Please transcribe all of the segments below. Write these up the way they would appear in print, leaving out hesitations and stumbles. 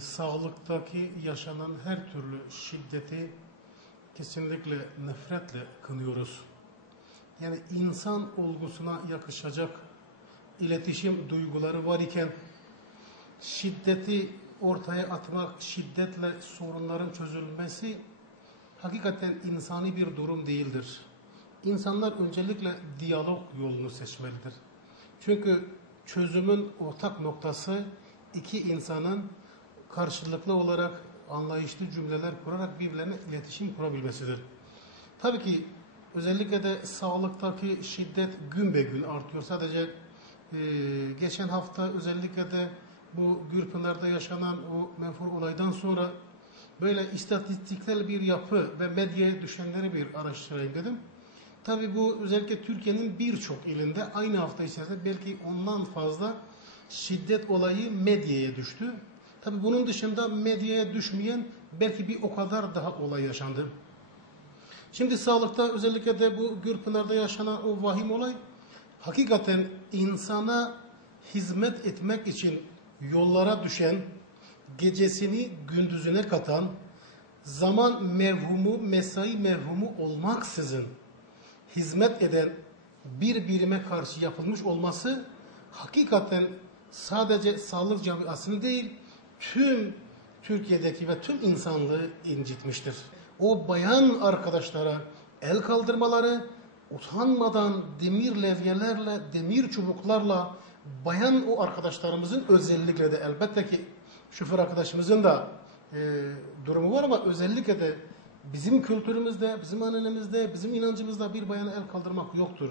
Sağlıktaki yaşanan her türlü şiddeti kesinlikle nefretle kınıyoruz. Yani insan olgusuna yakışacak iletişim duyguları var iken şiddeti ortaya atmak, şiddetle sorunların çözülmesi hakikaten insani bir durum değildir. İnsanlar öncelikle diyalog yolunu seçmelidir. Çünkü çözümün ortak noktası iki insanın karşılıklı olarak anlayışlı cümleler kurarak birbirlerine iletişim kurabilmesidir. Tabii ki özellikle de sağlıktaki şiddet gün be gün artıyor. Sadece geçen hafta özellikle de bu Gürpınar'da yaşanan o menfur olaydan sonra böyle istatistiksel bir yapı ve medyaya düşenleri bir araştırayım dedim. Tabii bu özellikle Türkiye'nin birçok ilinde aynı hafta içerisinde belki ondan fazla şiddet olayı medyaya düştü. Tabii bunun dışında medyaya düşmeyen belki bir o kadar daha olay yaşandı. Şimdi sağlıkta özellikle de bu Gürpınar'da yaşanan o vahim olay hakikaten insana hizmet etmek için yollara düşen, gecesini gündüzüne katan, zaman mevhumu, mesai mevhumu olmaksızın hizmet eden bir birime karşı yapılmış olması hakikaten sadece sağlık camiasını değil, tüm Türkiye'deki ve tüm insanlığı incitmiştir. O bayan arkadaşlara el kaldırmaları, utanmadan demir levyelerle, demir çubuklarla bayan o arkadaşlarımızın özellikle de elbette ki şoför arkadaşımızın da durumu var ama özellikle de bizim kültürümüzde, bizim ananemizde, bizim inancımızda bir bayana el kaldırmak yoktur.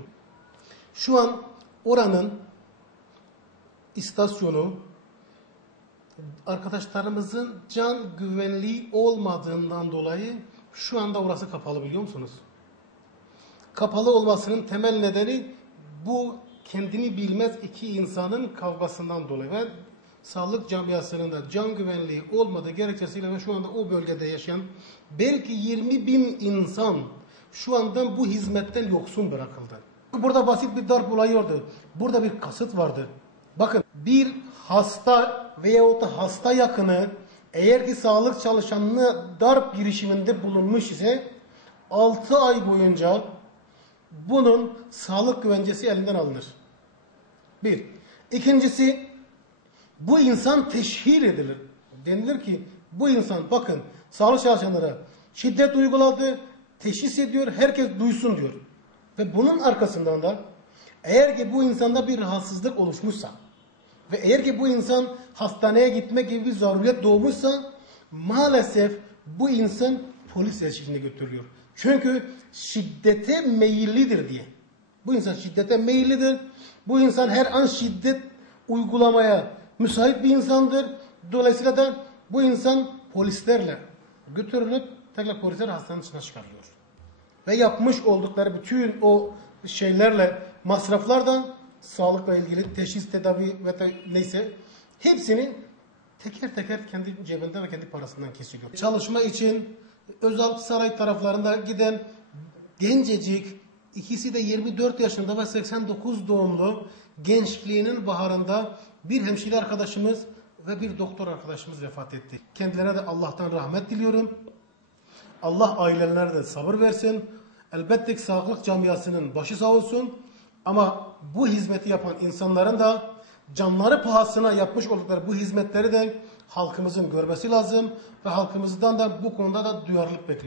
Şu an oranın istasyonu arkadaşlarımızın can güvenliği olmadığından dolayı şu anda orası kapalı, biliyor musunuz? Kapalı olmasının temel nedeni bu kendini bilmez iki insanın kavgasından dolayı ve sağlık camiasının da can güvenliği olmadığı gerekçesiyle ve şu anda o bölgede yaşayan belki 20.000 insan şu anda bu hizmetten yoksun bırakıldı. Burada basit bir darp olayı vardı. Burada bir kasıt vardı. Bakın, bir hasta veyahut da hasta yakını eğer ki sağlık çalışanına darp girişiminde bulunmuş ise 6 ay boyunca bunun sağlık güvencesi elinden alınır. Bir. İkincisi, bu insan teşhir edilir. Denilir ki bu insan bakın sağlık çalışanlara şiddet uyguladı, teşhis ediyor, herkes duysun diyor. Ve bunun arkasından da eğer ki bu insanda bir rahatsızlık oluşmuşsa ve eğer ki bu insan hastaneye gitmek gibi bir zaruriyet doğmuşsa maalesef bu insan polis eşliğinde götürülüyor. Çünkü şiddete meyillidir diye. Bu insan şiddete meyillidir. Bu insan her an şiddet uygulamaya müsait bir insandır. Dolayısıyla da bu insan polislerle götürülüp tekrar polisler hastanenin dışına çıkarılıyor. Ve yapmış oldukları bütün o şeylerle masraflardan sağlıkla ilgili teşhis, tedavi ve neyse hepsini teker teker kendi cebinden ve kendi parasından kesiliyor. Çalışma için Özalp Saray taraflarında giden gencecik, ikisi de 24 yaşında ve 89 doğumlu gençliğinin baharında bir hemşire arkadaşımız ve bir doktor arkadaşımız vefat etti. Kendilerine de Allah'tan rahmet diliyorum. Allah ailelerine de sabır versin. Elbette ki sağlık camiasının başı sağ olsun. Ama bu hizmeti yapan insanların da canları pahasına yapmış oldukları bu hizmetleri de halkımızın görmesi lazım. Ve halkımızdan da bu konuda da duyarlılık bekliyoruz.